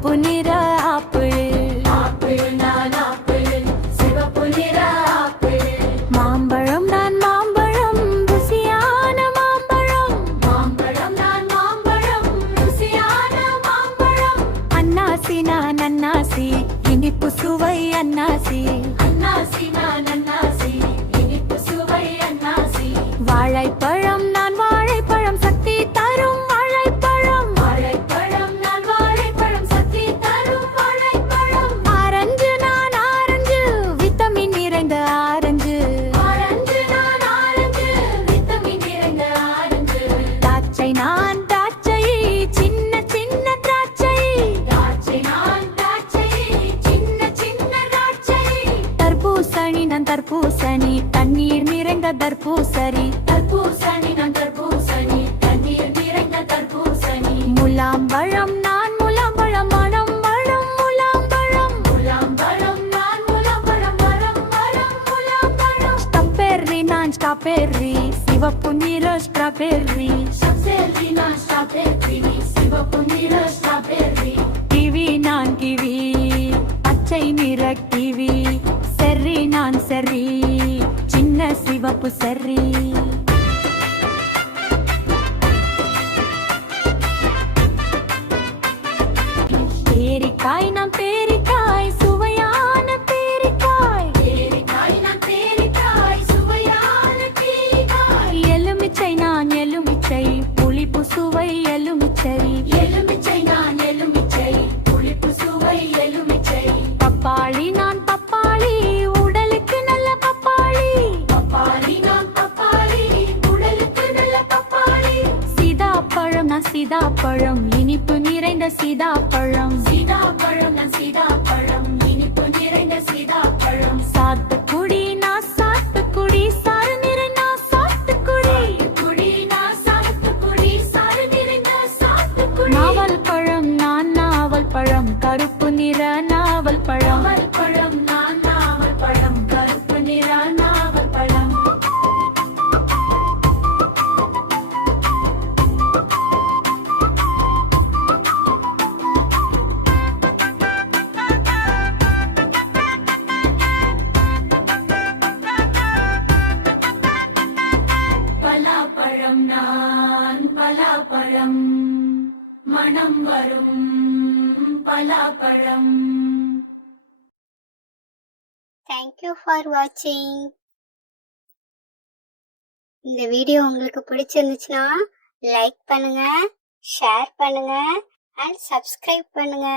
சிவப்பு நிற apple. Apple நான் ஆப்பிள், சிவப்பு நிற ஆப்பிள். மாம்பழம் நான் மாம்பழம், ருசியான மாம்பழம். மாம்பழம் நான் மாம்பழம், ருசியான மாம்பழம். அன்னாசி நான் அன்னாசி, இனிப்பு சுவை அன்னாசி. அன்னாசி நான் அன்னாசி, இனிப்பு சுவை அன்னாசி. வாழைப்பழம் நான் வாழைப்பழம், சக்தி தரும் வாழைப்பழம். வாழைப்பழம் நான் வாழைப்பழம், சக்தி தரும் வாழைப்பழம். ஆரஞ்சு நான் ஆரஞ்சு, விட்டமின் நிறைந்த ஆரஞ்சு. ஆரஞ்சு நான் ஆரஞ்சு, விட்டமின் நிறைந்த ஆரஞ்சு. திராட்சை நான் திராட்சை, சின்ன சின்ன திராட்சை. திராட்சை நான் திராட்சை, சின்ன சின்ன திராட்சை. தர்பூசணி நான் தர்பூசணி, தண்ணீர் நிறைந்த தர்பூசணி. தர்பூசணி நான் தர்பூசணி, தண்ணீர் நிறைந்த தர்பூசணி. முலாம்பழம் நான் முலாம்பழம், மணம் மணம் முலாம்பழம். முலாம்பழம் நான் முலாம்பழம், மரம் மரம் முலாம்பழம். ஸ்ட்ராபெர்ரி நான் ஸ்ட்ராபெர்ரி, சிவப்பு நிற ஸ்ட்ராபெர்ரி. ஸ்ட்ராபெர்ரி நான் ஸ்ட்ராபெர்ரி, சிவப்பு நிற ஸ்ட்ராபெர்ரி. கிவி நான் கிவி, பச்சை நிற கிவி. செர்ரி நான் செர்ரி, சின்ன சிவப்பு செர்ரி. பேரிக்காய் நான் பேரிக்காய், சுவையான பேரிக்காய். பேரிக்காய் நான் பேரிக்காய், சுவையான பேரிக்காய். எலுமிச்சை நான் எலுமிச்சை, புளிப்பு சுவை எலுமிச்சை. எலுமிச்சை நான் எலுமிச்சை, புளிப்பு சுவை எலுமிச்சை. பப்பாளி நான் பப்பாளி, உடலுக்கு நல்ல பப்பாளி. பப்பாளி நான் பப்பாளி, உடலுக்கு நல்ல பப்பாளி. சீதாப்பழம் நான் சீதாப்பழம், இனிப்பு நிறைந்த சீதாப்பழம். சீதாப்பழம் நான் சீதாப்பழம், இனிப்பு நிறைந்த சீதாப்பழம். சாத்துக்குடி நான் சாத்துக்குடி, சாறு நிறைந்த சாத்துக்குடி. குடி நான் சாத்துக்குடி, சாறு நிறைந்த சாத்துக்குடி. நாவல் பழம் நான் நாவல் பழம், கருப்பு நிற நாவல் பழம். நாவல் பழம் நான் நாவல் பழம், கருப்பு நிற நாவல் பழம். பலாப்பழம் நான் பலாப்பழம், மணம் வரும் பலாப்பழம். Thank you for watching. இந்த வீடியோ உங்களுக்கு பிடிச்சிருந்துச்சுன்னா லைக் பண்ணுங்க, ஷேர் பண்ணுங்க and subscribe பண்ணுங்க.